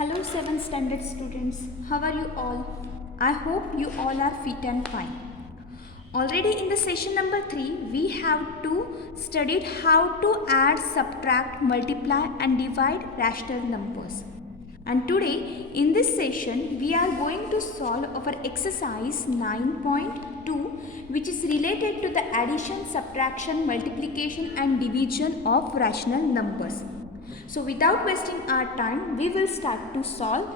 Hello 7th standard students, how are you all? I hope you all are fit and fine. Already in the session number 3, we have to studied how to add, subtract, multiply and divide rational numbers. And today in this session, we are going to solve our exercise 9.2, which is related to the addition, subtraction, multiplication and division of rational numbers. So without wasting our time, we will start to solve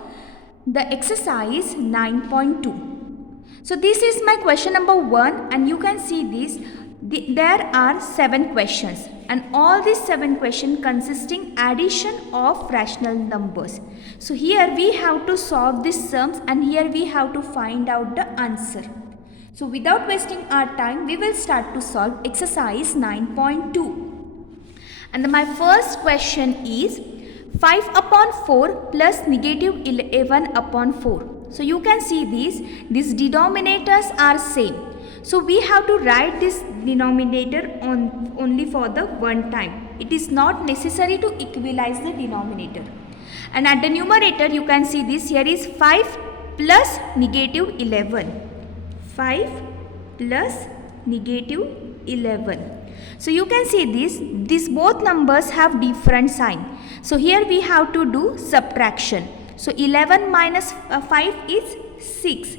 the exercise 9.2. So this is my question number 1 and you can see this. There are 7 questions and all these 7 questions consisting addition of rational numbers. So here we have to solve these sums and here we have to find out the answer. So without wasting our time, we will start to solve exercise 9.2. And my first question is 5 upon 4 plus negative 11 upon 4. So you can see these denominators are same. So we have to write this denominator only for the one time. It is not necessary to equalize the denominator. And at the numerator you can see this, here is 5 plus negative 11. 5 plus negative 11. So you can see these both numbers have different sign. So here we have to do subtraction. So 11 minus 5 is 6.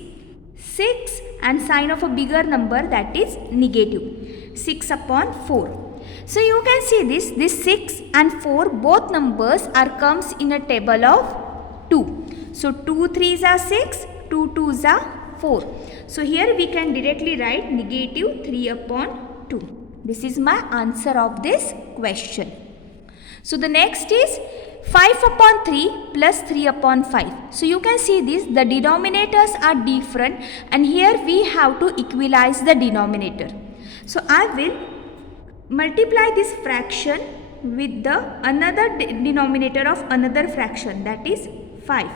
6 and sign of a bigger number, that is negative. 6 upon 4. So you can see this 6 and 4 both numbers comes in a table of 2. So 2 3s are 6, 2 2s are 4. So here we can directly write negative 3 upon 2. This is my answer of this question. So the next is 5 upon 3 plus 3 upon 5. So you can see the denominators are different and here we have to equalize the denominator. So I will multiply this fraction with the another denominator of another fraction, that is 5.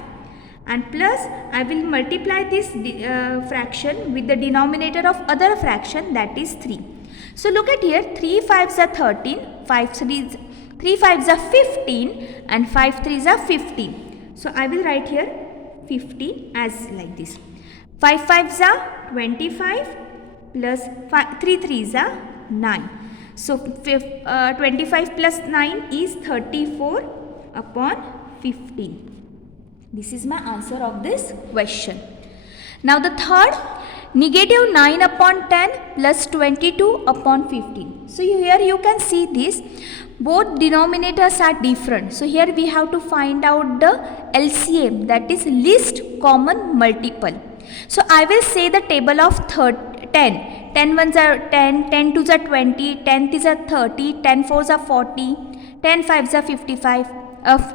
And plus I will multiply this fraction with the denominator of other fraction, that is 3. So look at here, 3 5s are 13, 3 5s are 15 and 5 3s are 15. So I will write here 15 as like this. 5 5s are 25 plus 3 3s are 9. So 25 plus 9 is 34 upon 15. This is my answer of this question. Now the third, negative 9 upon 10 plus 22 upon 15. So here you can see this, both denominators are different. So here we have to find out the LCM, that is least common multiple. So I will say the table of 10. 10 ones are 10, 10 twos are 20, 10 threes are 30, 10 fours are 40, 10 fives are 55,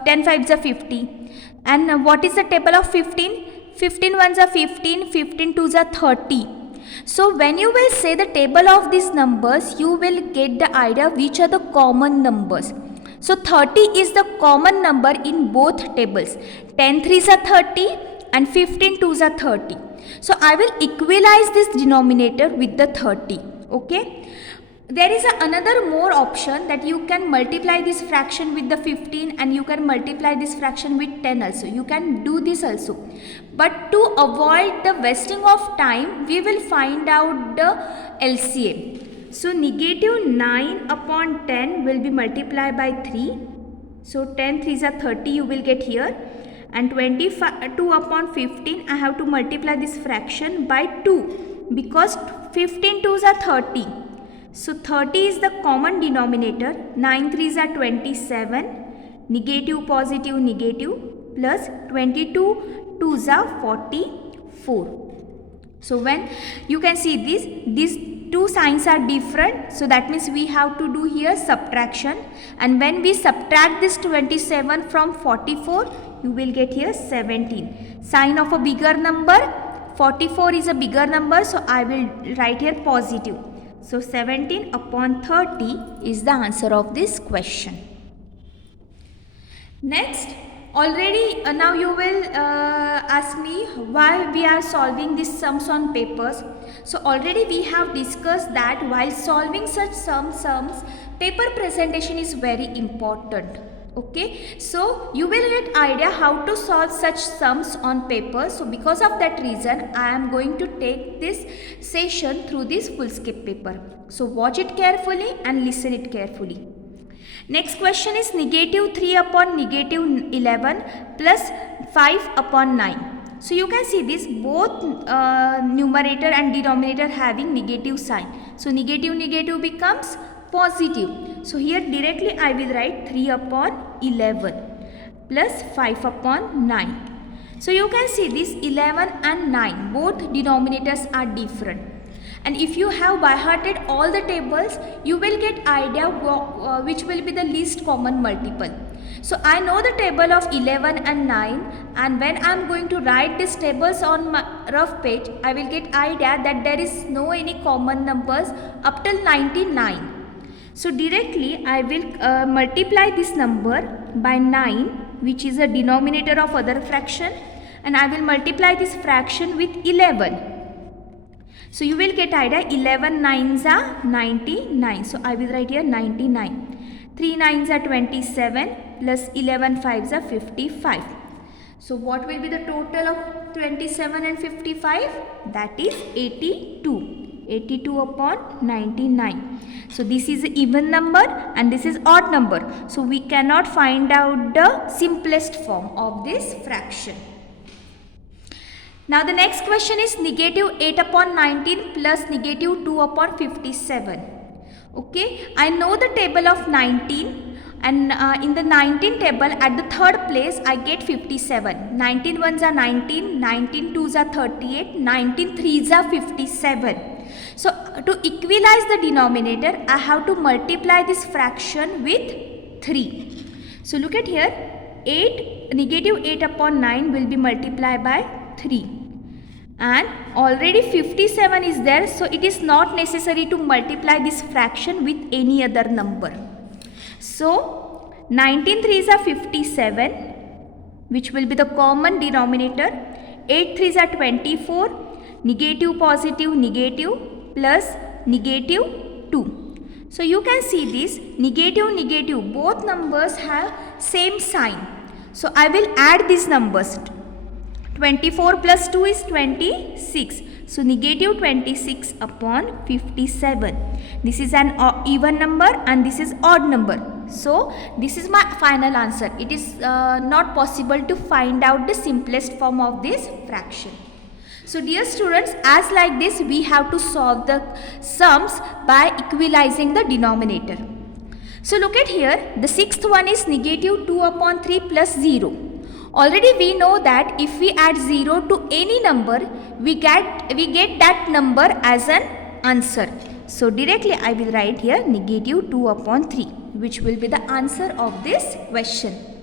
10 fives are 50. And what is the table of 15? 15 ones are 15, 15 twos are 30. So when you will say the table of these numbers, you will get the idea which are the common numbers. So 30 is the common number in both tables. 10 threes are 30 and 15 twos are 30. So I will equalize this denominator with the 30. Okay. There is another more option that you can multiply this fraction with the 15 and you can multiply this fraction with 10 also. You can do this also. But to avoid the wasting of time, we will find out the LCM. So negative 9 upon 10 will be multiplied by 3. So 10 3s are 30 you will get here. And 22 upon 15 I have to multiply this fraction by 2 because 15 twos are 30. So 30 is the common denominator, 9 3s are 27, negative positive negative plus 22 2s are 44. So when you can see these two signs are different, so that means we have to do here subtraction, and when we subtract this 27 from 44, you will get here 17. Sign of a bigger number, 44 is a bigger number, so I will write here positive. So 17 upon 30 is the answer of this question. Next, already now you will ask me why we are solving these sums on papers. So already we have discussed that while solving such sums, paper presentation is very important. Okay, so you will get idea how to solve such sums on paper. So because of that reason, I am going to take this session through this full skip paper. So watch it carefully and listen it carefully. Next question is negative 3 upon negative 11 plus 5 upon 9. So you can see this both numerator and denominator having negative sign. So negative becomes positive. So here directly I will write 3 upon 11 plus 5 upon 9. So you can see this 11 and 9 both denominators are different. And if you have by hearted all the tables, you will get idea which will be the least common multiple. So I know the table of 11 and 9, and when I am going to write these tables on my rough page, I will get idea that there is no any common numbers up till 99. So directly I will multiply this number by 9, which is a denominator of other fraction, and I will multiply this fraction with 11. So you will get idea 11 9s are 99. So I will write here 99. 3 9s are 27 plus 11 5s are 55. So what will be the total of 27 and 55? That is 82. 82 upon 99. So this is an even number and this is odd number. So we cannot find out the simplest form of this fraction. Now the next question is negative 8 upon 19 plus negative 2 upon 57. Okay, I know the table of 19, and in the 19 table at the third place I get 57. 19 ones are 19, 19 twos are 38, 19 threes are 57. So to equalize the denominator, I have to multiply this fraction with 3. So look at here, negative 8 upon 9 will be multiplied by 3, and already 57 is there, so it is not necessary to multiply this fraction with any other number. So 19 threes are 57, which will be the common denominator. 8 threes are 24, negative positive negative plus negative 2. So you can see this negative both numbers have same sign. So I will add these numbers. 24 plus 2 is 26. So negative 26 upon 57. This is an even number and this is odd number. So this is my final answer. It is not possible to find out the simplest form of this fraction. So dear students, as like this we have to solve the sums by equalizing the denominator. So look at here, the sixth one is negative 2 upon 3 plus 0. Already we know that if we add 0 to any number, we get that number as an answer. So directly I will write here negative 2 upon 3, which will be the answer of this question.